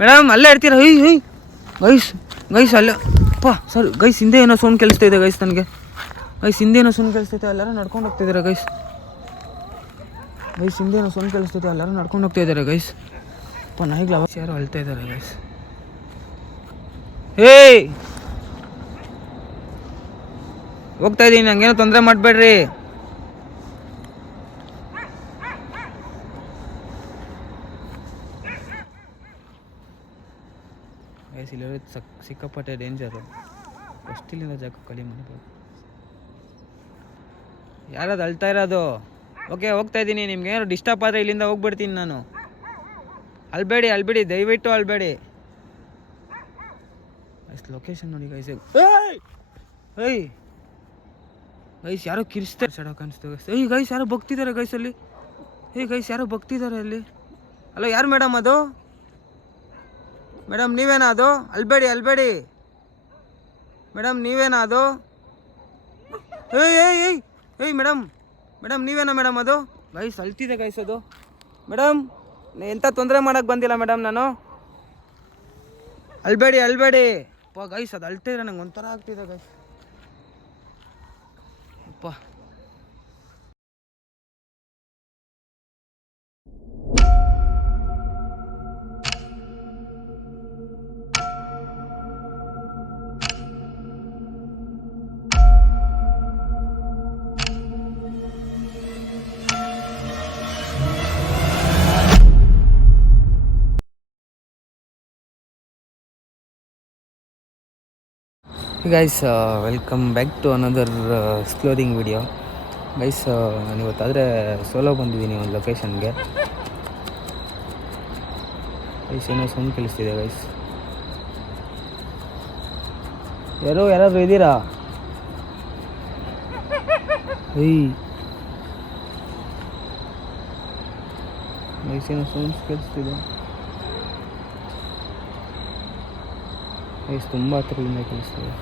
Madam ಅಲ್ಲೇ ಇರ್ತೀರಾ? Guys guys ಅಲ್ಲ ಅಪ್ಪ ಸರ್ ಗೈಸ್ ಹಿಂದೆ ಏನೋ ಸೌಂಡ್ ಕೇಳಿಸ್ತಾ ಇದೆ ಗೈಸ್ ನನಗೆ. ಗೈಸ್ ಹಿಂದೆ ಏನೋ ಸೌಂಡ್ ಕೇಳಿಸ್ತೈತೆ, ಎಲ್ಲರೂ ನಡ್ಕೊಂಡು ಹೋಗ್ತಿದ್ದಾರೆ ಗೈಸ್. ಹಿಂದೆ ಏನೋ ಸೌಂಡ್ ಕೇಳಿಸ್ತೈತೆ, ಎಲ್ಲರೂ ನಡ್ಕೊಂಡು ಹೋಗ್ತಾ ಇದ್ದಾರೆ ಗೈಸ್. ಅಪ್ಪ ನಾಯಿಗಳು ಅವಾಗ ಯಾರೋ ಅಳ್ತಾ ಇದ್ದಾರೆ ಗೈಸ್. ಹೋಗ್ತಾ ಇದ್ದೀನಿ, ನಂಗೇನೋ ತೊಂದರೆ ಮಾಡಬೇಡ್ರಿ. ಗೈಸ್ ಇಲ್ಲಿರೋದು ಸಿಕ್ಕಾಪಟ್ಟೆ ಡೇಂಜರು. ಫಸ್ಟ್ ಇಲ್ಲಿಂದ ಜಾಗ ಖಾಲಿ ಮಾಡ್ಬೋದು. ಯಾರದು ಅಳ್ತಾ ಇರೋದು? ಓಕೆ ಹೋಗ್ತಾ ಇದ್ದೀನಿ, ನಿಮ್ಗೆ ಏನಾದ್ರು ಡಿಸ್ಟರ್ಬ್ ಆದರೆ ಇಲ್ಲಿಂದ ಹೋಗ್ಬಿಡ್ತೀನಿ ನಾನು. ಅಲ್ಬೇಡಿ ದಯವಿಟ್ಟು ಅಲ್ಬೇಡಿ. ಗೈಸ್ ಲೊಕೇಶನ್ ನೋಡಿ ಗೈಸ್. ಗೈಸ್ ಯಾರೋ ಕಿರಿಸ್ತಾರೆ ಸಡ ಕಾಣಿಸ್ತು ಗೈಸ್. ಗೈಸ್ ಯಾರೋ ಬಗ್ತಿದ್ದಾರೆ ಗೈಸ್ ಅಲ್ಲಿ. ಗೈಸ್ ಯಾರೋ ಬಗ್ತಿದ್ದಾರೆ ಅಲ್ಲಿ. ಅಲೋ ಯಾರು ಮೇಡಮ್ ಅದು? ಮೇಡಮ್ ನೀವೇನಾ ಅದು? ಅಲ್ಬೇಡಿ ಮೇಡಮ್ ನೀವೇನಾ ಅದು? ಮೇಡಮ್ ನೀವೇನಾ ಮೇಡಮ್ ಅದು? ಗೈಸ್ ಅಳ್ತಿದೆ ಗೈಸ್ ಅದು. ಮೇಡಮ್ ಎಂಥ ತೊಂದರೆ ಮಾಡೋಕ್ಕೆ ಬಂದಿಲ್ಲ ಮೇಡಮ್ ನಾನು. ಅಲ್ಬೇಡಿ ಅಪ್ಪ ಗೈಸ್ ಅದು ಅಳ್ತಿದ್ರೆ ನಂಗೆ ಒಂಥರ ಆಗ್ತಿದೆ ಗೈಸ್. ಅಪ್ಪ guys welcome back to another exploring video. Guys ನಾನು ಇವತ್ತಾದರೆ ಸೋಲೋ ಬಂದಿದ್ದೀನಿ ಒಂದು ಲೊಕೇಶನ್ಗೆ. ಗೈಸ್ ಏನೋ ಸೌಂಡ್ ಕೇಳಿಸ್ತಿದೆ ಗೈಸ್. ಯಾರಾದರೂ ಇದ್ದೀರಾ? ಗೈಸ್ ಏನೋ ಸೌಂಡ್ಸ್ ಕೇಳಿಸ್ತಿದೆ ಗೈಸ್, ತುಂಬ ಹತ್ರದಿಂದ ಕೇಳಿಸ್ತಿದೆ.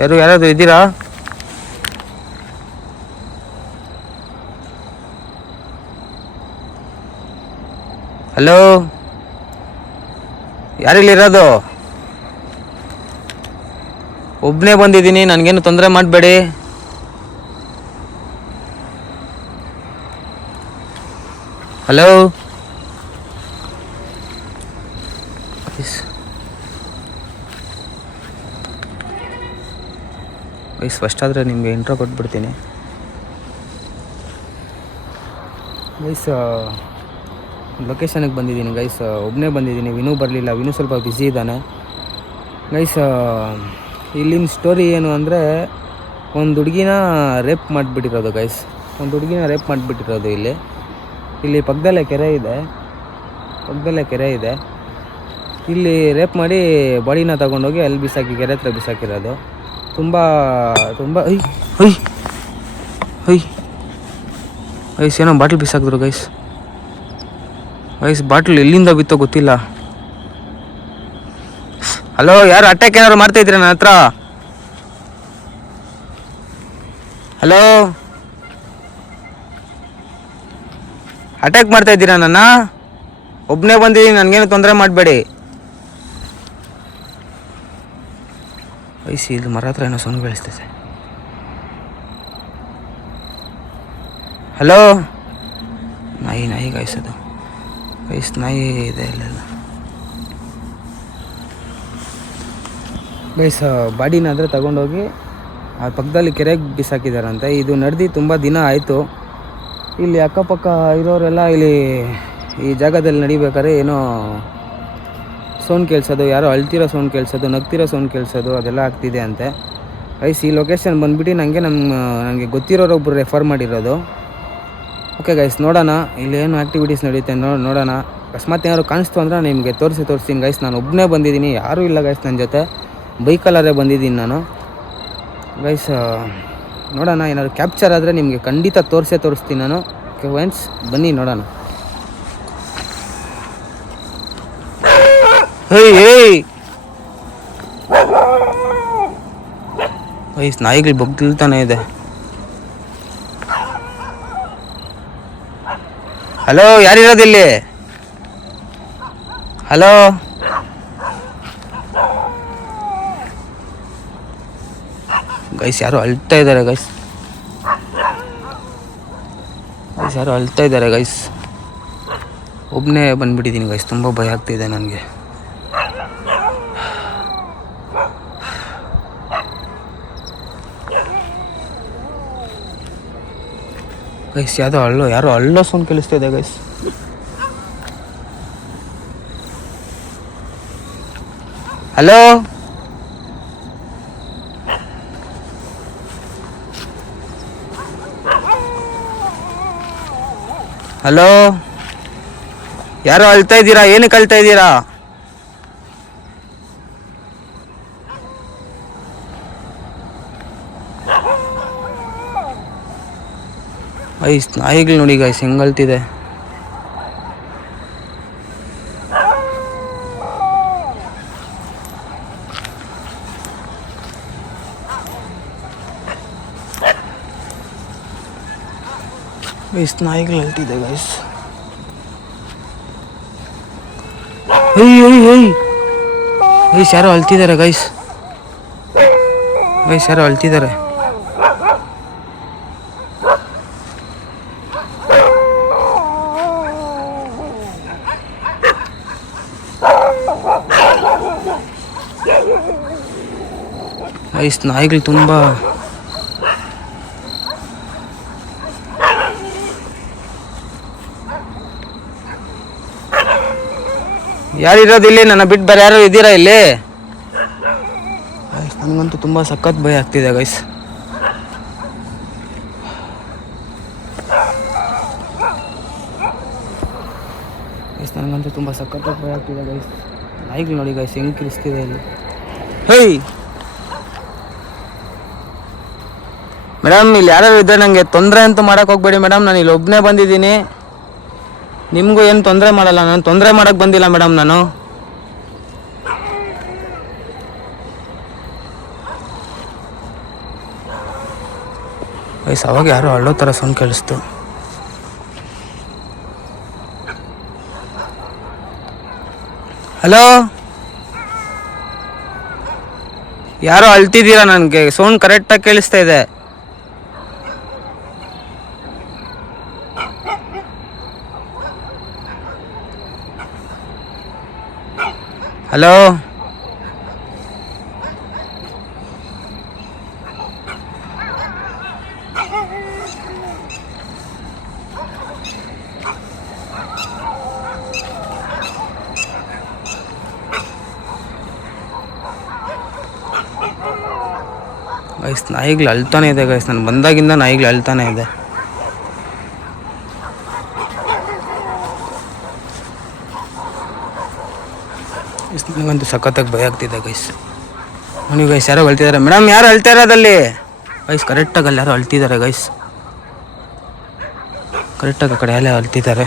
ಯಾರಾದರೂ ಇದ್ದೀರಾ? ಹಲೋ ಯಾರಿಲ್ಲಿರೋದು? ಒಬ್ಬನೇ ಬಂದಿದ್ದೀನಿ, ನನಗೇನು ತೊಂದರೆ ಮಾಡಬೇಡಿ. ಹಲೋ ಗೈಸ್ ಫಸ್ಟ್ ಆದರೆ ನಿಮಗೆ ಇಂಟ್ರೋ ಕೊಟ್ಬಿಡ್ತೀನಿ. ಗೈಸ್ ಲೊಕೇಶನಿಗೆ ಬಂದಿದ್ದೀನಿ ಗೈಸ್, ಒಬ್ಬನೇ ಬಂದಿದ್ದೀನಿ. ವಿನೂ ಬರಲಿಲ್ಲ, ವಿನೂ ಸ್ವಲ್ಪ ಬ್ಯುಸಿ ಇದ್ದಾನೆ ಗೈಸ್. ಇಲ್ಲಿನ ಸ್ಟೋರಿ ಏನು ಅಂದರೆ, ಒಂದು ಹುಡುಗಿನ ರೇಪ್ ಮಾಡಿಬಿಟ್ಟಿರೋದು ಗೈಸ್. ಇಲ್ಲಿ ಪಕ್ಕದಲ್ಲೇ ಕೆರೆ ಇದೆ. ಇಲ್ಲಿ ರೇಪ್ ಮಾಡಿ ಬಾಡಿನ ತಗೊಂಡೋಗಿ ಅಲ್ಲಿ ಬಿಸಾಕಿ, ಕೆರೆ ಹತ್ರ ಬಿಸಾಕಿರೋದು. ತುಂಬ ಗೈಸ್ ಏನೋ ಬಾಟ್ಲ್ ಬಿಸಾಕಿದ್ರು ಗೈಸ್. ಬಾಟ್ಲ್ ಎಲ್ಲಿಂದ ಬಿತ್ತೋ ಗೊತ್ತಿಲ್ಲ. ಹಲೋ ಯಾರು ಅಟ್ಯಾಕ್ ಏನಾದ್ರು ಮಾಡ್ತಾಯಿದ್ದೀರಾ ನನ್ನ ಹತ್ರ? ಹಲೋ ಅಟ್ಯಾಕ್ ಮಾಡ್ತಾ ಇದ್ದೀರಾ ನನ್ನ? ಒಬ್ಬನೇ ಬಂದಿದ್ದೀನಿ, ನನಗೇನು ತೊಂದರೆ ಮಾಡಬೇಡಿ. ಇದು ಮರ ಹತ್ರ ಏನೋ ಸೌಂಡ್ ಕೇಳಿಸ್ತೈತೆ. ಹಲೋ ನಾಯಿ ಗೈಸ್ ಅದು. ನಾಯಿ ಇದೆ ಇಲ್ಲೆಲ್ಲ ಗೈಸ್. ಬಾಡಿನಾದರೆ ತಗೊಂಡೋಗಿ ಆ ಪಕ್ಕದಲ್ಲಿ ಕೆರೆಗೆ ಬಿಸಾಕಿದಾರಂತೆ. ಇದು ನಡೆದು ತುಂಬ ದಿನ ಆಯಿತು. ಇಲ್ಲಿ ಅಕ್ಕಪಕ್ಕ ಇರೋರೆಲ್ಲ ಇಲ್ಲಿ ಈ ಜಾಗದಲ್ಲಿ ನಡಿಬೇಕಾದ್ರೆ ಏನೋ ಸೌಂಡ್ ಕೇಳಿಸೋದು, ಯಾರೋ ಅಳ್ತಿರೋ ಸೌಂಡ್ ಕೇಳಿಸೋದು, ನಗ್ತಿರೋ ಸೌಂಡ್ ಕೇಳಿಸೋದು, ಅದೆಲ್ಲ ಆಗ್ತಿದೆ ಅಂತೆ ಗೈಸ್. ಈ ಲೊಕೇಶನ್ ಬಂದುಬಿಟ್ಟು ನನಗೆ ಗೊತ್ತಿರೋರೊಬ್ಬರು ರೆಫರ್ ಮಾಡಿರೋದು. ಓಕೆ ಗೈಸ್ ನೋಡೋಣ ಇಲ್ಲೇನು ಆ್ಯಕ್ಟಿವಿಟೀಸ್ ನಡೆಯುತ್ತೆ ನೋಡೋಣ. ಅಕಸ್ಮಾತ್ ಏನಾದ್ರು ಕಾಣಿಸ್ತು ಅಂದರೆ ನಿಮಗೆ ತೋರಿಸ್ತೀನಿ ಗೈಸ್. ನಾನು ಒಬ್ಬನೇ ಬಂದಿದ್ದೀನಿ, ಯಾರೂ ಇಲ್ಲ ಗೈಸ್ ನನ್ನ ಜೊತೆ. ಬೈಕಲ್ಲಾರೆ ಬಂದಿದ್ದೀನಿ ನಾನು ಗೈಸ್. ನೋಡೋಣ ಏನಾದ್ರು ಕ್ಯಾಪ್ಚರ್ ಆದರೆ ನಿಮಗೆ ಖಂಡಿತ ತೋರಿಸ್ತೀನಿ ನಾನು. ಓಕೆ ಫ್ರೆಂಡ್ಸ್ ಬನ್ನಿ ನೋಡೋಣ. ಗೈಸ್ ನಾಯಿಗಳು ಬಗ್ಗಿಲ್ತಾನೆ ಇದೆ. ಹಲೋ, ಯಾರಿರೋದಿಲ್ಲಿ? ಹಲೋ, ಗೈಸ್ ಯಾರು ಅಳ್ತಾ ಇದ್ದಾರೆ ಗೈಸ್. ಯಾರು ಅಳ್ತಾ ಇದ್ದಾರೆ ಗೈಸ್. ಒಬ್ಬನೇ ಬಂದ್ಬಿಟ್ಟಿದ್ದೀನಿ ಗೈಸ್, ತುಂಬ ಭಯ ಆಗ್ತಿದೆ ನನಗೆ. ಗೈಸ್ ಯಾರೋ ಅಳ್ಳೋ ಸೌಂಡ್ ಕೇಳಿಸ್ತಾ ಇದೆ ಗೈಸ್. ಹಲೋ, ಹಲೋ, ಯಾರೋ ಅಳ್ತಾ ಇದ್ದೀರಾ? ಏನಕ್ಕೆ ಅಳ್ತಾ ಇದ್ದೀರಾ? ಗೈಸ್ ನಾಯಿಗಳು ನೋಡಿ ಗೈಸ್ ಹೆಂಗ್ ಅಳ್ತಿದೆ. ಗೈಸ್ ನಾಯಿಗಳು ಅಳ್ತಿದೆ ಗೈಸ್. ಗೈಸ್ ಯಾರೋ ಅಳ್ತಿದ್ದಾರೆ ಗೈಸ್. ಯಾರೋ ಅಳ್ತಿದ್ದಾರೆ. ಗೈಸ್ ನಾಯಿಗಳು ತುಂಬ ಯಾರಿರೋದು ಇಲ್ಲಿ? ನನ್ನ ಬಿಟ್ಟು ಬೇರೆ ಯಾರು ಇದ್ದೀರಾ ಇಲ್ಲಿ? ನನಗಂತೂ ತುಂಬ ಸಖತ್ ಭಯ ಆಗ್ತಿದೆ ಗೈಸ್. ನನಗಂತೂ ತುಂಬ ಸಖತ್ತಾಗಿ ಭಯ ಆಗ್ತಿದೆ ಗೈಸ್. ನಾಯಿಗಳು ನೋಡಿ ಗೈಸ್ ಹೆಂಗೆ ಕಿರಿಸ್ತಿದೆ ಇಲ್ಲಿ. ಹೇಯ್ ಮೇಡಮ್, ಇಲ್ಲಿ ಯಾರು ಇದ್ದರೆ ನನಗೆ ತೊಂದರೆ ಅಂತೂ ಮಾಡೋಕೆ ಹೋಗ್ಬೇಡಿ ಮೇಡಮ್. ನಾನು ಇಲ್ಲಿ ಒಬ್ಬನೇ ಬಂದಿದ್ದೀನಿ. ನಿಮಗೂ ಏನು ತೊಂದರೆ ಮಾಡಲ್ಲ, ನಾನು ತೊಂದರೆ ಮಾಡೋಕ್ಕೆ ಬಂದಿಲ್ಲ ಮೇಡಮ್. ನಾನು ಗೈಸ್ ಅವಾಗ ಯಾರೋ ಅಳ್ಳೋ ಥರ ಸೌಂಡ್ ಕೇಳಿಸ್ತು. ಹಲೋ, ಯಾರೋ ಅಳ್ತಿದ್ದೀರಾ? ನನಗೆ ಸೌಂಡ್ ಕರೆಕ್ಟಾಗಿ ಕೇಳಿಸ್ತಾ ಇದೆ. ಹಲೋ, ಗೈಸ್ ನಾಯಿಗಳು ಅಳ್ತಾನೆ ಇದೆ ಗೈಸ್. ನಾನು ಬಂದಾಗಿಂದ ನಾಯಿಗಳು ಅಳ್ತಾನೆ ಇದೆ. ನನಗಂತೂ ಸಖತ್ತಾಗಿ ಭಯ ಆಗ್ತಿದೆ ಗೈಸ್. ನೀವು ಗೈಸ್ ಯಾರೋ ಅಳ್ತಿದ್ದಾರೆ ಮೇಡಮ್. ಯಾರು ಅಳ್ತಾ ಇರೋದಲ್ಲಿ? ಗೈಸ್ ಕರೆಕ್ಟಾಗಿ ಅಲ್ಲಿ ಯಾರೋ ಅಳ್ತಿದ್ದಾರೆ ಗೈಸ್. ಕರೆಕ್ಟಾಗಿ ಆ ಕಡೆ ಎಲ್ಲ ಅಳ್ತಿದ್ದಾರೆ.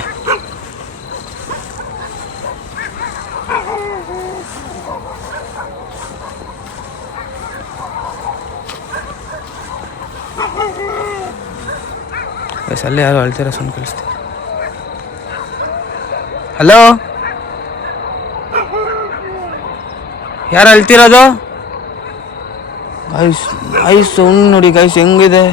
ಗೈಸ್ ಅಲ್ಲೇ ಯಾರೋ ಅಳ್ತಿರೋ ಸೌಂಡ್ ಕೇಳಿಸ್ತಾರೆ. ಹಲೋ, ಯಾರು ಅಳ್ತಿರೋದು? ಗೈಸ್ ಸೌಂಡ್ ನೋಡಿ ಗೈಸ್ ಹೆಂಗಿದೆ.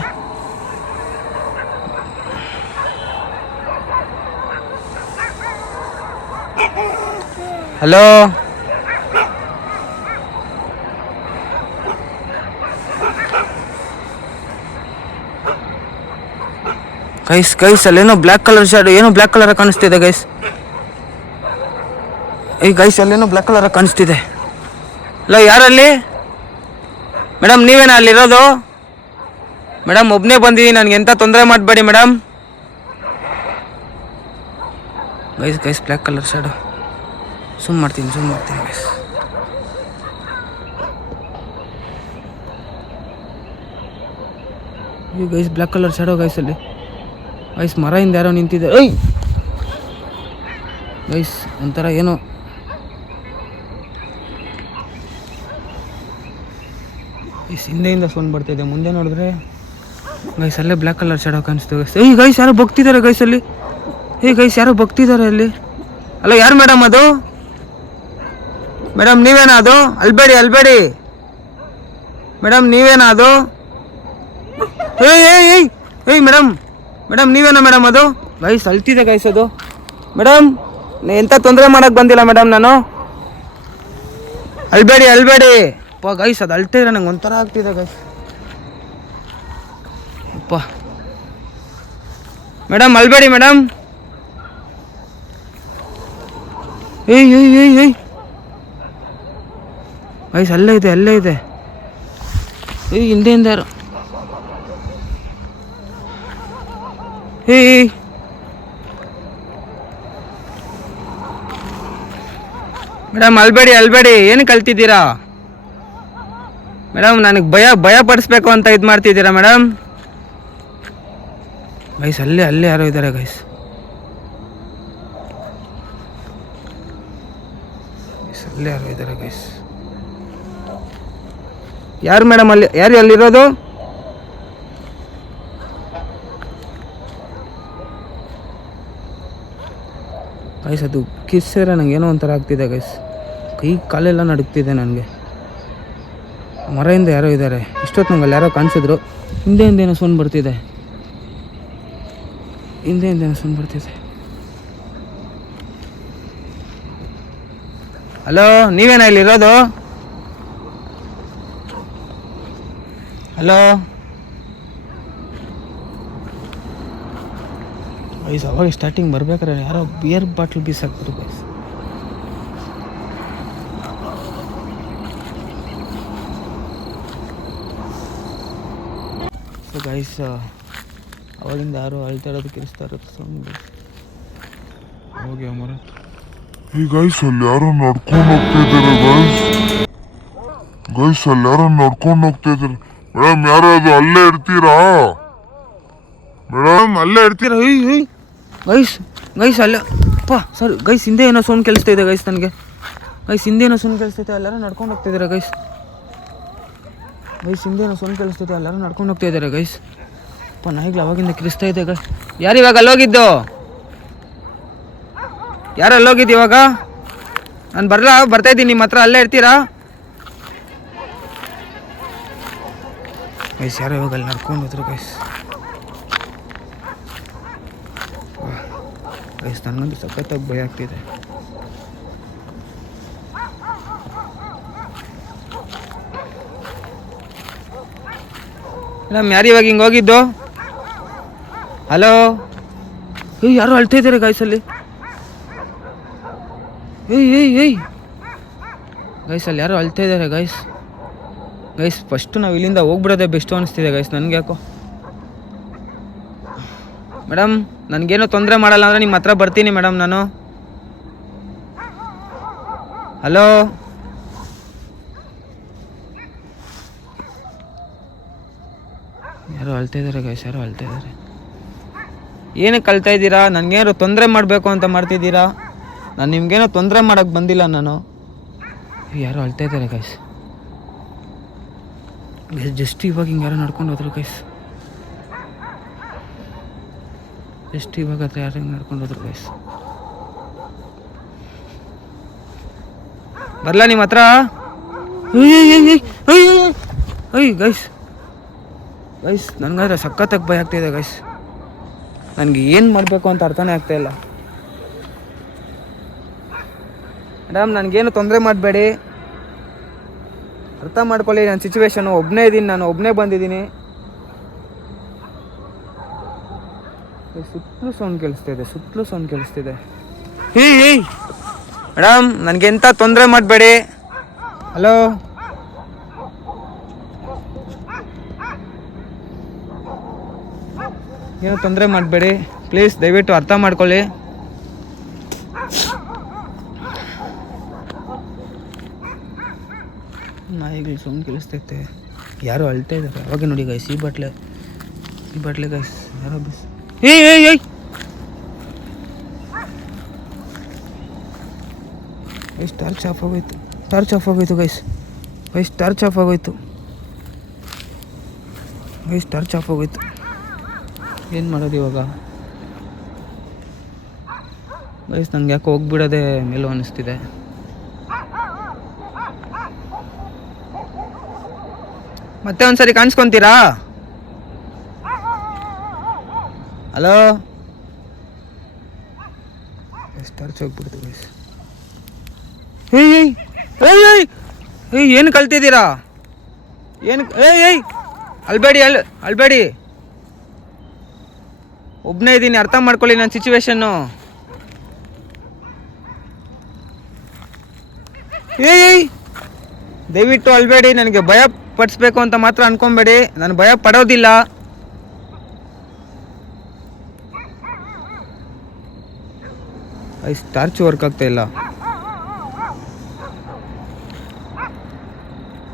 ಹಲೋ, ಗೈಸ್ ಅಲ್ಲೇನೋ ಬ್ಲ್ಯಾಕ್ ಕಲರ್ ಶಾಡೋ, ಏನೋ ಬ್ಲ್ಯಾಕ್ ಕಲರ್ ಕಾಣಿಸ್ತಿದೆ ಗೈಸ್. ಗೈಸ್ ಅಲ್ಲೇನೋ ಬ್ಲ್ಯಾಕ್ ಕಲರ್ ಕಾಣಿಸ್ತಿದೆ. ಅಲ್ಲ ಯಾರಲ್ಲಿ? ಮೇಡಮ್ ನೀವೇನಾ ಅಲ್ಲಿರೋದು? ಮೇಡಮ್ ಒಬ್ಬನೇ ಬಂದಿದ್ದೀನಿ, ನನಗೆ ಎಂಥ ತೊಂದರೆ ಮಾಡಬೇಡಿ madam. Guys black colour shadow. ಸುಮ್ ಮಾಡ್ತೀನಿ guys. Guys black colour shadow guys ಅಲ್ಲಿ. ಗೈಸ್ ಮರ ಹಿಂದೆ ಯಾರೋ ನಿಂತಿದೆ. ಗೈಸ್ ಒಂಥರ ಏನೋ ಗೈಸ್ ಹಿಂದೆಯಿಂದ ಸೌಂಡ್ ಬರ್ತಿದೆ. ಮುಂದೆ ನೋಡಿದ್ರೆ ಗೈಸ್ ಅಲ್ಲೇ ಬ್ಲ್ಯಾಕ್ ಕಲರ್ ಶಾಡೋ ಕಾಣಿಸ್ತು ಗೈಸ್. ಗೈಸ್ ಯಾರೋ ಬಗ್ತಿದ್ದಾರೆ ಗೈಸ್ ಅಲ್ಲಿ. ಗೈಸ್ ಯಾರೋ ಬಗ್ತಿದ್ದಾರೆ ಅಲ್ಲಿ. ಅಲ್ಲ ಯಾರು ಮೇಡಮ್ ಅದು? ಮೇಡಮ್ ನೀವೇನಾ ಅದು? ಅಲ್ಬೇಡಿ ಮೇಡಮ್ ನೀವೇನಾ ಅದು? ಮೇಡಮ್ ನೀವೇನಾ ಮೇಡಮ್ ಅದು? ಗೈಸ್ ಅಳ್ತಿದೆ ಗೈಸ್ ಅದು. ಮೇಡಮ್ ಎಂತ ತೊಂದರೆ ಮಾಡಕ್ ಬಂದಿಲ್ಲ ಮೇಡಮ್ ನಾನು. ಅಲ್ಬೇಡಿ ಅಪ್ಪ ಗೈಸ್ ಅದು ಅಳ್ತಾ ಇದ್ರೆ ನಂಗೆ ಒಂಥರ ಆಗ್ತಿದೆ ಗೈಸ್. ಅಪ್ಪ ಮೇಡಮ್ ಅಲ್ಬೇಡಿ ಮೇಡಮ್. ಏಯ್ ಗೈಸ್ ಅಲ್ಲೇ ಇದೆ. ಹಿಂದೆ ಯಾರು? ಮೇಡಮ್ ಅಲ್ಬೇಡಿ ಏನು ಕಲ್ತಿದ್ದೀರಾ ಮೇಡಮ್? ನನಗೆ ಭಯ ಪಡಿಸ್ಬೇಕು ಅಂತ ಇದು ಮಾಡ್ತಿದ್ದೀರಾ ಮೇಡಮ್? ಗೈಸ್ ಅಲ್ಲೇ ಯಾರೋ ಇದ್ದಾರೆ ಗೈಸ್. ಯಾರು ಮೇಡಮ್ ಅಲ್ಲಿ? ಯಾರು ಅಲ್ಲಿರೋದು? ಗೈಸ್ ಅದು ಕಿಸ್ಸೇರ ನಂಗೆ ಏನೋ ಒಂಥರ ಆಗ್ತಿದೆ ಗೈಸ್. ಕೈ ಕಾಲೆಲ್ಲ ನಡುಗ್ತಿದೆ ನನಗೆ. ಮರೆಯಿಂದ ಯಾರೋ ಇದ್ದಾರೆ. ಇಷ್ಟೊತ್ತು ನಂಗೆ ಅಲ್ಲಿ ಯಾರೋ ಕಾಣಿಸಿದ್ರು. ಹಿಂದೆಯಿಂದೇನೋ ಸೌಂಡ್ ಬರ್ತಿದೆ. ಹಲೋ ನೀವೇನಾ ಇಲ್ಲಿರೋದು? ಹಲೋ ಗೈಸ್ ಅವಾಗ ಸ್ಟಾರ್ಟಿಂಗ್ ಬರ್ಬೇಕಾರೆ ಯಾರೋ ಬಿಯರ್ ಬಾಟ್ಲ್ ಬೀಸಾಕ್ಬಿಟ್ಟು ಗೈಸ್ ಅವಾಗಿಂದ ಯಾರು ಅಳ್ತಾ ಇರೋದು ಕಿರಿಸ್ತಾ ಇರೋದು ಸೌಂಡ್ ಹೋಗಿ ಅಮರ. ಈ ಗೈಸ್ ಅಲ್ಲಿ ಯಾರೋ ನಡ್ಕೊಂಡು ಹೋಗ್ತಾ ಇದ್ದಾರೆ ಗೈಸ್ ಅಲ್ಲಿ ಯಾರೋ ನಡ್ಕೊಂಡು ಹೋಗ್ತಾ ಇದ್ದಾರೆ. ಮೇಡಮ್ ಯಾರೋ ಅದು ಅಲ್ಲೇ ಇರ್ತೀರಾ ಮೇಡಮ್? ಅಲ್ಲೇ ಇರ್ತೀರಾ? ಗೈಸ್ ಅಲ್ಲ ಅಪ್ಪ ಸರ್. ಗೈಸ್ ಹಿಂದೆ ಏನೋ ಸೌಂಡ್ ಕೇಳಿಸ್ತಾ ಇದೆ ಗೈಸ್ ನನಗೆ. ಹಿಂದೆ ಏನೋ ಸೌಂಡ್ ಕೇಳಿಸ್ತೈತೆ. ಎಲ್ಲರೂ ನಡ್ಕೊಂಡು ಹೋಗ್ತಿದ್ದಾರೆ ಗೈಸ್. ಹಿಂದೆ ಏನೋ ಸೌಂಡ್ ಕೇಳಿಸ್ತೈತೆ. ಎಲ್ಲರೂ ನಡ್ಕೊಂಡು ಹೋಗ್ತಾ ಇದ್ದಾರೆ ಗೈಸ್. ಅಪ್ಪ ನಾಯಿಗಳು ಅವಾಗಿಂದ ಕಿರಿಸ್ತಾ ಇದೆ ಗೈಸ್. ಯಾರು ಇವಾಗ ಅಲ್ಲೋಗಿದ್ದು? ಯಾರು ಅಲ್ಲೋಗಿದ್ದು ಇವಾಗ? ನಾನು ಬರ್ತಾ ಇದ್ದೀನಿ ನಿಮ್ಮ ಹತ್ರ. ಅಲ್ಲೇ ಇರ್ತೀರಾ ಗೈಸ್? ಯಾರೋ ಇವಾಗ ಅಲ್ಲಿ ನಡ್ಕೊಂಡು ಹೋದ್ರು ಗೈಸ್. ನನಗಂತೂ ಸಖತ್ತಾಗಿ ಭಯ ಆಗ್ತಿದೆ. ಮೇಡಮ್ ಯಾರು ಇವಾಗ ಹಿಂಗೆ ಹೋಗಿದ್ದು? ಹಲೋ ಯಾರು ಅಳ್ತಾ ಇದ್ದಾರೆ ಗೈಸಲ್ಲಿ. ಗೈಸಲ್ಲಿ ಯಾರು ಅಳ್ತಾ ಇದ್ದಾರೆ ಗೈಸ್. ಫಸ್ಟು ನಾವು ಇಲ್ಲಿಂದ ಹೋಗ್ಬಿಡೋದೇ ಬೆಸ್ಟು ಅನಿಸ್ತಿದೆ ಗೈಸ್ ನನಗೆ ಯಾಕೋ. ಮೇಡಮ್ ನನಗೇನೋ ತೊಂದರೆ ಮಾಡಲ್ಲ ಅಂದರೆ ನಿಮ್ಮ ಹತ್ರ ಬರ್ತೀನಿ ಮೇಡಮ್ ನಾನು. ಹಲೋ ಯಾರೋ ಅಳ್ತಾ ಇದ್ದಾರೆ ಗೈಸ್. ಏನಕ್ಕೆ ಅಳ್ತಾ ಇದ್ದೀರಾ? ನನಗೇನೋ ತೊಂದರೆ ಮಾಡಬೇಕು ಅಂತ ಮಾಡ್ತಿದ್ದೀರಾ? ನಾನು ನಿಮ್ಗೇನೋ ತೊಂದರೆ ಮಾಡೋಕ್ಕೆ ಬಂದಿಲ್ಲ ನಾನು. ಯಾರೋ ಅಳ್ತಾ ಇದ್ದಾರೆ ಗೈಸ್. ಜಸ್ಟ್ ಇವಾಗ ಹಿಂಗೆ ಯಾರೋ ನಡ್ಕೊಂಡು ಹೋದ್ರು ಗೈಸ್. ಯಾರು ಹಿಂಗೆ ನಡ್ಕೊಂಡು ಹೋದ್ರು ಗೈಸ್. ಬರಲ್ಲ ನಿಮ್ಮ ಹತ್ರ? ಗೈಸ್ ನನಗಾದ್ರೆ ಸಖತ್ತಾಗಿ ಭಯ ಆಗ್ತಾಯಿದೆ ಗೈಸ್. ನನಗೆ ಏನು ಮಾಡಬೇಕು ಅಂತ ಅರ್ಥನೇ ಆಗ್ತಾಯಿಲ್ಲ. ಮೇಡಮ್ ನನಗೇನು ತೊಂದರೆ ಮಾಡಬೇಡಿ, ಅರ್ಥ ಮಾಡ್ಕೊಳ್ಳಿ ನನ್ನ ಸಿಚುವೇಶನು. ಒಬ್ಬನೇ ಇದ್ದೀನಿ, ನಾನು ಒಬ್ಬನೇ ಬಂದಿದ್ದೀನಿ. ಸುತ್ತಲೂ ಸೌಂಡ್ ಕೇಳಿಸ್ತಿದೆ. ಮೇಡಮ್ ನನಗೆಂತ ತೊಂದರೆ ಮಾಡಬೇಡಿ. ಹಲೋ ಏನೋ ತೊಂದರೆ ಮಾಡಬೇಡಿ ಪ್ಲೀಸ್, ದಯವಿಟ್ಟು ಅರ್ಥ ಮಾಡ್ಕೊಳ್ಳಿ. ನಾಯಿಗಳು ಸೌಂಡ್ ಕೇಳಿಸ್ತೈತೆ. ಯಾರೋ ಅಳ್ತಾ ಇದ್ದಾರೆ ಅವಾಗ ನೋಡಿ ಗೈಸ್. ಈ ಬಾಟ್ಲೆ ಗೈಸ್ ಯಾರೋ ಬಿಸ್. ಟಾರ್ಚ್ ಆಫ್ ಆಗೋಯ್ತು ಗೈಸ್. ಟಾರ್ಚ್ ಆಫ್ ಆಗೋಯ್ತು. ಗೈಸ್ ಟಾರ್ಚ್ ಆಫ್ ಹೋಗೋಯ್ತು. ಏನು ಮಾಡೋದು ಇವಾಗ? ಗೈಸ್ ನಂಗೆ ಯಾಕೆ ಹೋಗ್ಬಿಡೋದೆ ಮೇಲೂ ಅನ್ನಿಸ್ತಿದೆ. ಮತ್ತೆ ಒಂದ್ಸರಿ ಕಾಣಿಸ್ಕೊತೀರಾ? ಹಲೋ, ಎಷ್ಟು ಟಾರ್ಚ್ ಹೋಗ್ಬಿಡ್ತು ಗೈಸ್. ಏಯ್ ಏಯ್ ಏಯ್ ಏಯ್ ಏಯ್ ಏನು ಕಲ್ತಿದ್ದೀರಾ? ಏನು ಏಯ್ ಏಯ್ ಅಲ್ಬೇಡಿ. ಒಬ್ಬನೇ ಇದ್ದೀನಿ, ಅರ್ಥ ಮಾಡ್ಕೊಳ್ಳಿ ನನ್ನ ಸಿಚುವೇಶನ್ನು. ಏಯ್ ದಯವಿಟ್ಟು ಅಲ್ಬೇಡಿ. ನನಗೆ ಭಯ ಪಡಿಸ್ಬೇಕು ಅಂತ ಮಾತ್ರ ಅನ್ಕೊಬೇಡಿ. ನಾನು ಭಯ ಪಡೋದಿಲ್ಲ. ಟಾರ್ಚ್ ವರ್ಕ್ ಆಗ್ತಾ ಇಲ್ಲ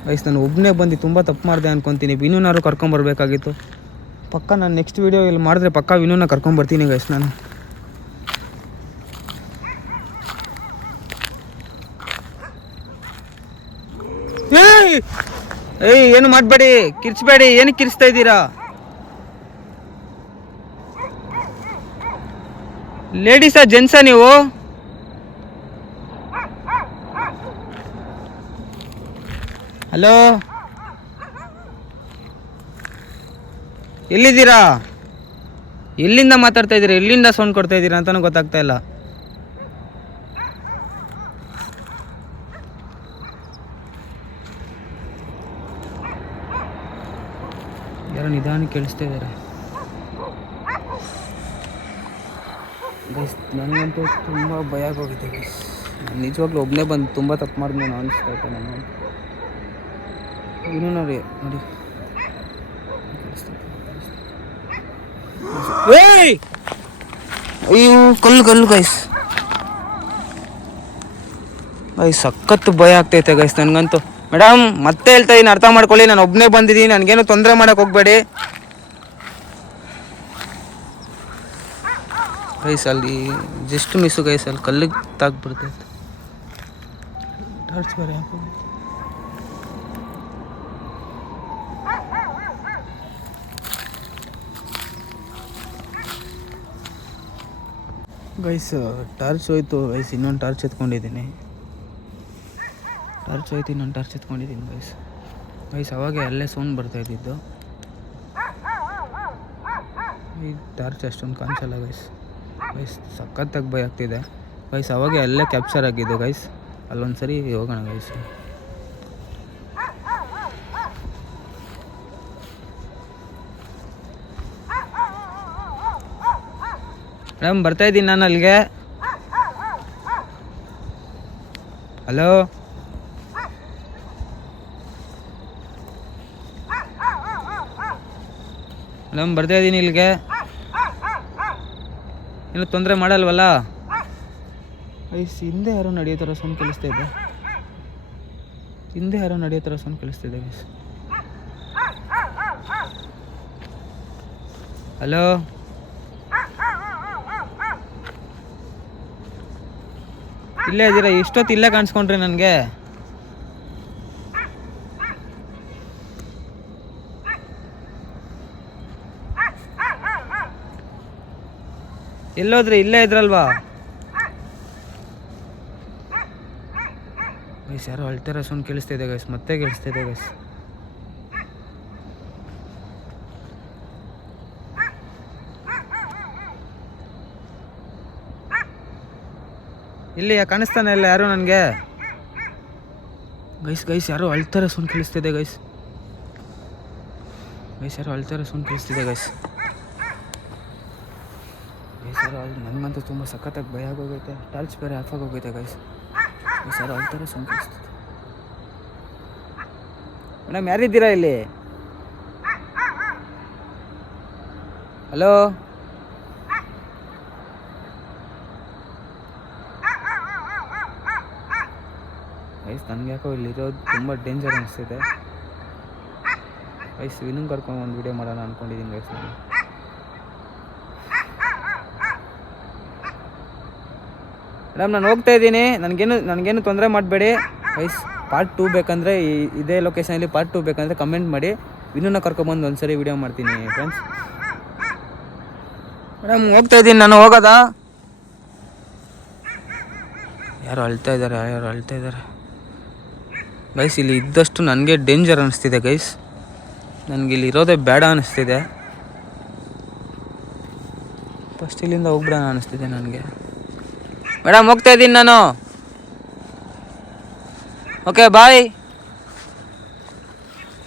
ಗೈಸ್. ನಾನು ಒಬ್ಬನೇ ಬಂದು ತುಂಬ ತಪ್ಪು ಮಾಡಿದೆ ಅನ್ಕೊತೀನಿ. ವಿನೂನಾರು ಕರ್ಕೊಂಬರ್ಬೇಕಾಗಿತ್ತು. ಪಕ್ಕ ನಾನು ನೆಕ್ಸ್ಟ್ ವೀಡಿಯೋ ಇಲ್ಲಿ ಮಾಡಿದ್ರೆ ಪಕ್ಕ ವಿನೂನ ಕರ್ಕೊಂಬರ್ತೀನಿ ಗೈಸ್ ನಾನು. ಏಯ್ ಏನು ಮಾಡಬೇಡಿ, ಕಿರ್ಚಬೇಡಿ. ಏನಕ್ಕೆ ಕಿರ್ಚ್ತಾ ಇದ್ದೀರಾ? ಲೇಡೀಸಾ ಜೆಂಟ್ಸಾ ನೀವು? ಹಲೋ, ಎಲ್ಲಿದ್ದೀರಾ? ಎಲ್ಲಿಂದ ಮಾತಾಡ್ತಾ ಇದ್ದೀರಾ? ಎಲ್ಲಿಂದ ಸೌಂಡ್ ಕೊಡ್ತಾ ಇದ್ದೀರಾ ಅಂತಾನೂ ಗೊತ್ತಾಗ್ತಾ ಇಲ್ಲ. ಯಾರೋ ನಿಧಾನ ಕೇಳಿಸ್ತಾ ಇದ್ದಾರೆ ಗೈಸ್. ನನಗಂತೂ ತುಂಬ ಭಯ ಆಗೋಗಿದೆ ಗೈಸ್. ನಾನು ನಿಜವಾಗ್ಲೂ ಒಬ್ಬನೇ ಬಂದು ತುಂಬ ತಪ್ಪು ಮಾಡಿದ್ಮೇಲೆ ಅನಿಸ್ತಾ ಇತ್ತು ನನಗೆ. ಇನ್ನೂ ನೋಡಿ ಅಯ್ಯೋ ಕಲ್ಲು ಗೈಸ್. ಸಖತ್ತು ಭಯ ಆಗ್ತೈತೆ ಗೈಸ್ ನನಗಂತೂ. ಮೇಡಮ್ ಮತ್ತೆ ಹೇಳ್ತಾ ಇದ್ದೀನಿ, ಅರ್ಥ ಮಾಡ್ಕೊಳ್ಳಿ. ನಾನು ಒಬ್ಬನೇ ಬಂದಿದ್ದೀನಿ, ನನಗೇನು ತೊಂದರೆ ಮಾಡೋಕೆ ಹೋಗಬೇಡಿ ಗೈಸ್. ಅಲ್ಲಿ ಜಸ್ಟ್ ಮಿಸ್ಸು ಗೈಸ್, ಅಲ್ಲಿ ಕಲ್ಲಿಗೆ ತಾಗ್ಬಿಡ್ತೈತೆ. ಟಾರ್ಚ್ ಬೇರೆ ಹಾಕೋ ಗೈಸ್. ಟಾರ್ಚ್ ಹೋಯ್ತು ಗೈಸ್. ಇನ್ನೊಂದು ಟಾರ್ಚ್ ಎತ್ಕೊಂಡಿದ್ದೀನಿ ಗೈಸ್. ಅವಾಗೆ ಅಲ್ಲೇ ಸೌಂಡ್ ಬರ್ತಾ ಇದ್ದಿದ್ದು. ಈ ಟಾರ್ಚ್ ಅಷ್ಟೊಂದು ಕಾಣಿಸಲ್ಲ ಗೈಸ್. ಸಖತ್ತಾಗಿ ಭಯ ಆಗ್ತಿದೆ ಗೈಸ್. ಅವಾಗೆ ಅಲ್ಲೇ ಕ್ಯಾಪ್ಚರ್ ಆಗಿದ್ದು ಗೈಸ್. ಅಲ್ಲೊಂದು ಸರಿ ಹೋಗೋಣ ಗೈಸ್. ಮೇಡಮ್ ಬರ್ತಾಯಿದ್ದೀನಿ ನಾನು ಅಲ್ಲಿಗೆ. ಹಲೋ, ಮೇಡಮ್ ಬರ್ತಾಯಿದ್ದೀನಿ ಇಲ್ಲಿಗೆ. ಏನು ತೊಂದರೆ ಮಾಡಲ್ವಲ್ಲ? ಹಿಂದೆ ಯಾರೋ ನಡೆಯೋ ಥರ ಸೌಂಡ್ ಕೇಳಿಸ್ತಾ ಇದೆ ಗೈಸ್. ಹಲೋ, ಇಲ್ಲೇ ಇದ್ದೀರಾ? ಎಷ್ಟೊತ್ತು ಇಲ್ಲೇ ಕಾಣಿಸ್ಕೊಂಡ್ರಿ ನನಗೆ? ಎಲ್ಲೋದ್ರಿ? ಇಲ್ಲೇ ಇದ್ರಲ್ವಾ ಗೈಸ್? ಯಾರೋ ಅಳ್ತಾರ ಸೌಂಡ್ ಕೇಳಿಸ್ತಿದೆ ಗೈಸ್. ಮತ್ತೆ ಕೇಳಿಸ್ತಿದೆ ಗೈಸ್. ಇಲ್ಲಿ ಕಾಣಿಸ್ತಾನೆ ಇಲ್ಲ ಯಾರು ನನಗೆ ಗೈಸ್. ಯಾರೋ ಅಳ್ತಾರೆ ಸೌಂಡ್ ಕೇಳಿಸ್ತಿದೆ ಗೈಸ್. ನನಗಂತೂ ತುಂಬ ಸಖತ್ತಾಗಿ ಭಯ ಆಗೋಗೈತೆ. ಟಾರ್ಚ್ ಬೇರೆ ಆಫ್ ಆಗೋಗೈತೆ ಗೈಸ್. ಯಾರೋ ಅಳ್ತಾರೆ ಸೌಂಡ್ ಕೇಳಿಸ್ತಿದೆ. ಮೇಡಮ್ ಯಾರಿದ್ದೀರಾ ಇಲ್ಲಿ? ಹಲೋ, ಗೈಸ್ ನನಗೆ ಯಾಕೋ ಇಲ್ಲಿರೋದು ತುಂಬ ಡೇಂಜರ್ ಅನಿಸ್ತಿದೆ ಗೈಸ್. ವಿನಂಗೆ ಕರ್ಕೊಂಡು ಒಂದು ವಿಡಿಯೋ ಮಾಡೋಣ ಅಂದ್ಕೊಂಡಿದ್ದೀನಿ ಗೈಸ್. ಮೇಡಮ್ ನಾನು ಹೋಗ್ತಾ ಇದ್ದೀನಿ. ನನಗೇನು ತೊಂದರೆ ಮಾಡಬೇಡಿ ಗೈಸ್. ಪಾರ್ಟ್ 2 ಬೇಕಂದರೆ ಇದೇ ಲೊಕೇಶನಲ್ಲಿ ಪಾರ್ಟ್ 2 ಬೇಕಂದರೆ ಕಮೆಂಟ್ ಮಾಡಿ. ವಿನೂನ ಕರ್ಕೊಬಂದು ಒಂದ್ಸರಿ ವಿಡಿಯೋ ಮಾಡ್ತೀನಿ ಫ್ರೆಂಡ್ಸ್. ಮೇಡಮ್ ಹೋಗ್ತಾ ಇದ್ದೀನಿ ನಾನು, ಹೋಗೋದಾ? ಯಾರು ಅಳ್ತಾ ಇದ್ದಾರೆ ಗೈಸ್. ಇಲ್ಲಿ ಇದ್ದಷ್ಟು ನನಗೆ ಡೇಂಜರ್ ಅನ್ನಿಸ್ತಿದೆ ಗೈಸ್. ನನಗೆ ಇಲ್ಲಿ ಇರೋದೇ ಬೇಡ ಅನ್ನಿಸ್ತಿದೆ. ಫಸ್ಟ್ ಇಲ್ಲಿಂದ ಹೋಗ್ಬಿಡೋಣ ಅನ್ನಿಸ್ತಿದೆ ನನಗೆ. ಮೇಡಮ್ ಹೋಗ್ತಾ ಇದ್ದೀನಿ ನಾನು, ಓಕೆ ಬಾಯ್.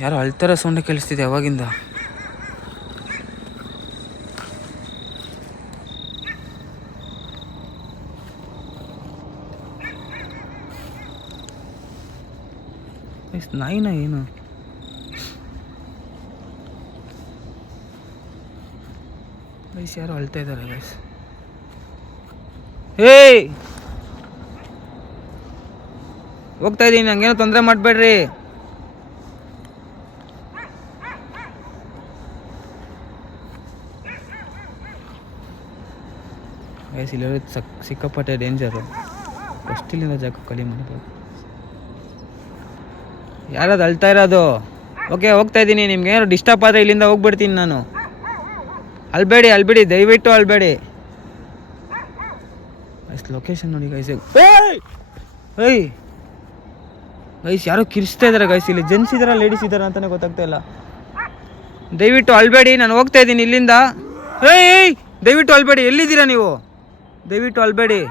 ಯಾರೋ ಅಳ್ತಾರ ಸೌಂಡ್ ಕೇಳಿಸ್ತಿದೆ ಅವಾಗಿಂದ. ನಾಯಿನ ಏನು? ಗೈಸ್ ಯಾರೋ ಅಳ್ತಾ ಇದ್ದಾರೆ ಗೈಸ್. ಹೇಯ್ ಹೋಗ್ತಾ ಇದ್ದೀನಿ, ನಂಗೇನೋ ತೊಂದರೆ ಮಾಡಬೇಡ್ರಿ. ಗೈಸ್ ಇಲ್ಲಿ ಸಿಕ್ಕಾಪಟ್ಟೆ ಡೇಂಜರು. ಫಸ್ಟ್ ಇಲ್ಲಿಂದ ಜಾಗ ಖಾಲಿ ಮಾಡಬೇಕು. ಯಾರಾದ್ರು ಅಳ್ತಾ ಇರೋದು? ಓಕೆ ಹೋಗ್ತಾ ಇದ್ದೀನಿ, ನಿಮ್ಗೆ ಏನಾದ್ರು ಡಿಸ್ಟರ್ಬ್ ಆದರೆ ಇಲ್ಲಿಂದ ಹೋಗ್ಬಿಡ್ತೀನಿ ನಾನು. ಅಲ್ಬೇಡಿ ದಯವಿಟ್ಟು ಅಲ್ಬೇಡಿ. ಲೊಕೇಶನ್ ನೋಡಿ ಗೈಸ್. ಏಯ್ ಗೈಸ್ ಯಾರೋ ಕಿರಿಸ್ತಾ ಇದ್ದಾರೆ ಗೈಸ್. ಇಲ್ಲಿ ಜೆಂಟ್ಸ್ ಇದಾರ ಲೇಡೀಸ್ ಇದಾರ ಅಂತಾನೆ ಗೊತ್ತಾಗ್ತಾ ಇಲ್ಲ. ದಯವಿಟ್ಟು ಅಲ್ಬೇಡಿ, ನಾನು ಹೋಗ್ತಾ ಇದ್ದೀನಿ ಇಲ್ಲಿಂದ. ಏಯ್ ದಯವಿಟ್ಟು ಅಲ್ಬೇಡಿ, ಎಲ್ಲಿದ್ದೀರಾ ನೀವು? ದಯವಿಟ್ಟು ಅಲ್ಬೇಡಿ.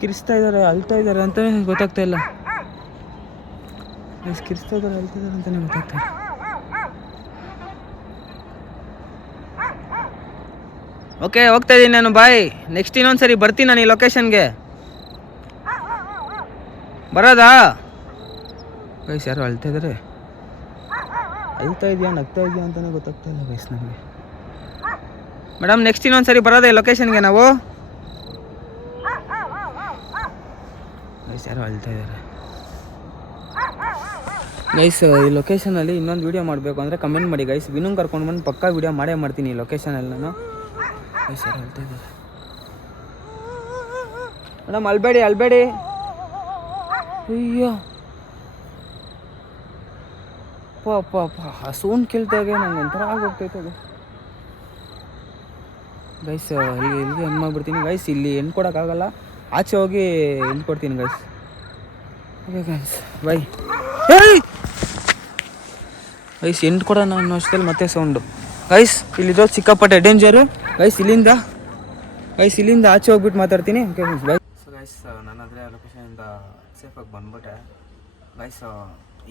ಕಿರಿಸ್ತಾ ಇದ್ದಾರೆ, ಅಳ್ತಾ ಇದ್ದಾರೆ ಅಂತಾನೆ ಗೊತ್ತಾಗ್ತಾ ಇಲ್ಲ. ಕಿರಿಸ್ತಾ ಇದ್ದಾರೆ, ಅಳ್ತಾ ಇದ್ದಾರೆ ಅಂತಾನೆ ಗೊತ್ತಾಗ್ತಾ ಇಲ್ಲ. ಓಕೆ ಹೋಗ್ತಾ ಇದ್ದೀನಿ ನಾನು, ಬಾಯ್. ನೆಕ್ಸ್ಟ್ ಇನ್ನೊಂದ್ಸರಿ ಬರ್ತೀನಿ ನಾನು ಈ ಲೊಕೇಶನ್ಗೆ. ಬರೋದಾ? ಗೈಸ್ ಯಾರು ಅಳ್ತಾ ಇದ್ದಾರೆ. ಅಳ್ತಾ ಇದೆಯಾ ನಗ್ತಾ ಇದೆಯಾ ಅಂತಾನೆ ಗೊತ್ತಾಗ್ತಾ ಇಲ್ಲ ಗೈಸ್ ನನಗೆ. ಮೇಡಮ್ ನೆಕ್ಸ್ಟ್ ಇನ್ನೊಂದ್ಸರಿ ಬರೋದೇ ಲೊಕೇಶನ್ಗೆ ನಾವು. ಗೈಸ್ ಯಾರು ಅಳ್ತಾ ಇದ್ದಾರೆ ಗೈಸ್. ಈ ಲೊಕೇಶನಲ್ಲಿ ಇನ್ನೊಂದು ವೀಡಿಯೋ ಮಾಡಬೇಕು ಅಂದರೆ ಕಮೆಂಟ್ ಮಾಡಿ ಗೈಸ್. ವಿನೂನ್ ಕರ್ಕೊಂಡು ಬಂದು ಪಕ್ಕಾ ವೀಡಿಯೋ ಮಾಡೇ ಮಾಡ್ತೀನಿ ಈ ಲೊಕೇಶನಲ್ಲಿ ನಾನು. ಗೈಸ್ ಯಾರು ಅಳ್ತಾ ಇದ್ದಾರೆ. ಮೇಡಮ್ ಅಲ್ಬೇಡಿ. ಅಯ್ಯೋ ಪಾಪ ಆ ಸೌಂಡ್ ಕೇಳ್ತಾಗೆ ನಂಗೆ ಒಂಥರ ಆಗೋಗ್ತೈತೆ ಅದು ಗೈಸ್. ಇಲ್ಲಿಗೆ ಹೆಣ್ಣು ಮಾಡಿಬಿಡ್ತೀನಿ ಗೈಸ್. ಇಲ್ಲಿ ಹೆಣ್ಣು ಕೊಡೋಕ್ಕಾಗಲ್ಲ, ಆಚೆ ಹೋಗಿ ಹೆಣ್ಣು ಕೊಡ್ತೀನಿ guys. Okay guys by. Guys ಹೆಣ್ಣು ಕೊಡೋಣ ಅನ್ನೋ ಅಷ್ಟರಲ್ಲಿ ಮತ್ತೆ ಸೌಂಡು ಗೈಸ್. ಇಲ್ಲಿರೋದು ಸಿಕ್ಕಾಪಟ್ಟೆ ಡೇಂಜರು ಗೈಸ್. ಇಲ್ಲಿಂದ ಆಚೆ ಹೋಗ್ಬಿಟ್ಟು ಮಾತಾಡ್ತೀನಿ. Okay guys by. So guys ನಾನು ಆದರೆ ಲೊಕೇಶನಿಂದ ಸೇಫಾಗಿ ಬಂದ್ಬಿಟ್ಟೆ ಗೈಸ್.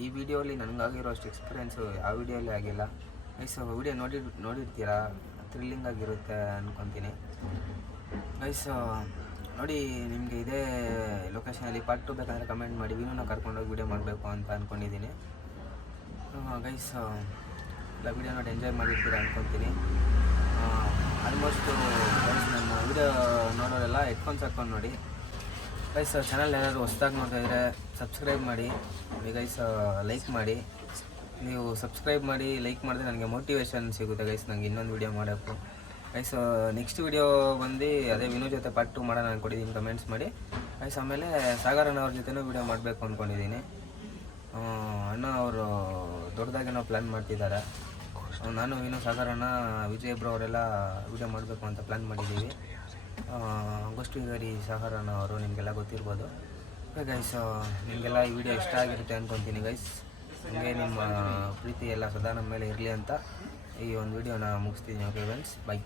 ಈ ವಿಡಿಯೋಲಿ ನನಗಾಗಿರೋ ಅಷ್ಟು ಎಕ್ಸ್ಪೀರಿಯೆನ್ಸು ಯಾವ ವಿಡಿಯೋಲಿ ಆಗಿಲ್ಲ ಗೈಸ್. ವಿಡಿಯೋ ನೋಡಿರ್ತೀರಾ, ಥ್ರಿಲ್ಲಿಂಗ್ ಆಗಿರುತ್ತೆ ಅಂದ್ಕೊತೀನಿ ಗೈಸ್. ನೋಡಿ ನಿಮಗೆ ಇದೇ ಲೊಕೇಶನಲ್ಲಿ ಪಾರ್ಟ್ 2 ಬೇಕಂದರೆ ಕಮೆಂಟ್ ಮಾಡಿ. ವಿನೂನ ಕರ್ಕೊಂಡೋಗಿ ವಿಡಿಯೋ ಮಾಡಬೇಕು ಅಂತ ಅಂದ್ಕೊಂಡಿದ್ದೀನಿ ಗೈಸ್. ಎಲ್ಲ ವಿಡಿಯೋ ನೋಡಿ ಎಂಜಾಯ್ ಮಾಡಿರ್ತೀರ ಅಂದ್ಕೊತೀನಿ. ಆಲ್ಮೋಸ್ಟು ಗೈಸ್ ನಮ್ಮ ವಿಡಿಯೋ ನೋಡೋರೆಲ್ಲ ಹೆಡ್ಫೋನ್ಸ್ ಹಾಕ್ಕೊಂಡು ನೋಡಿ ಗೈಸ್. ಚಾನಲ್ ಯಾರಾದ್ರು ಹೊಸ್ದಾಗಿ ನೋಡ್ತಾ ಇದ್ದರೆ ಸಬ್ಸ್ಕ್ರೈಬ್ ಮಾಡಿ ಗೈಸ್. ಲೈಕ್ ಮಾಡಿ. ನೀವು ಸಬ್ಸ್ಕ್ರೈಬ್ ಮಾಡಿ ಲೈಕ್ ಮಾಡಿದ್ರೆ ನನಗೆ ಮೋಟಿವೇಶನ್ ಸಿಗುತ್ತೆ ಗೈಸ್, ನನಗೆ ಇನ್ನೊಂದು ವೀಡಿಯೋ ಮಾಡೋಕ್ಕೂ ಗೈಸ್. ನೆಕ್ಸ್ಟ್ ವೀಡಿಯೋ ಬಂದು ಅದೇ ವಿನೂ ಜೊತೆ ಪಾರ್ಟ್ 2 ಮಾಡೋಣ ಅಂದ್ಕೊಂಡಿದ್ದೀನಿ. ಕಮೆಂಟ್ಸ್ ಮಾಡಿ ಗೈಸ್. ಆಮೇಲೆ ಸಾಗರಣ್ಣ ಅವ್ರ ಜೊತೆನೂ ವೀಡಿಯೋ ಮಾಡಬೇಕು ಅಂದ್ಕೊಂಡಿದ್ದೀನಿ. ಅಣ್ಣ ಅವರು ದೊಡ್ಡದಾಗೇನೋ ಪ್ಲ್ಯಾನ್ ಮಾಡ್ತಿದ್ದಾರೆ. ನಾನು ವಿನೂ, ಸಾಗರಣ್ಣ, ವಿಜಯ್ ಬ್ರೋ ಅವರೆಲ್ಲ ವೀಡಿಯೋ ಮಾಡಬೇಕು ಅಂತ ಪ್ಲ್ಯಾನ್ ಮಾಡಿದ್ದೀವಿ. ಆಗೋಸ್ಟ್ ವಿಗರಿ ಸಾಗರಣ್ಣ ಅವರು ನಿಮಗೆಲ್ಲ ಗೊತ್ತಿರ್ಬೋದು. ಓಕೆ ಗೈಸ್, ನಿಮಗೆಲ್ಲ ಈ ವಿಡಿಯೋ ಇಷ್ಟ ಆಗಿರುತ್ತೆ ಅಂದ್ಕೊತೀನಿ ಗೈಸ್. ನಿಮಗೆ ನಿಮ್ಮ ಪ್ರೀತಿ ಎಲ್ಲ ಸದಾ ನಮ್ಮ ಮೇಲೆ ಇರಲಿ ಅಂತ ಈ ಒಂದು ವಿಡಿಯೋನ ಮುಗಿಸ್ತೀನಿ. Okay friends, by.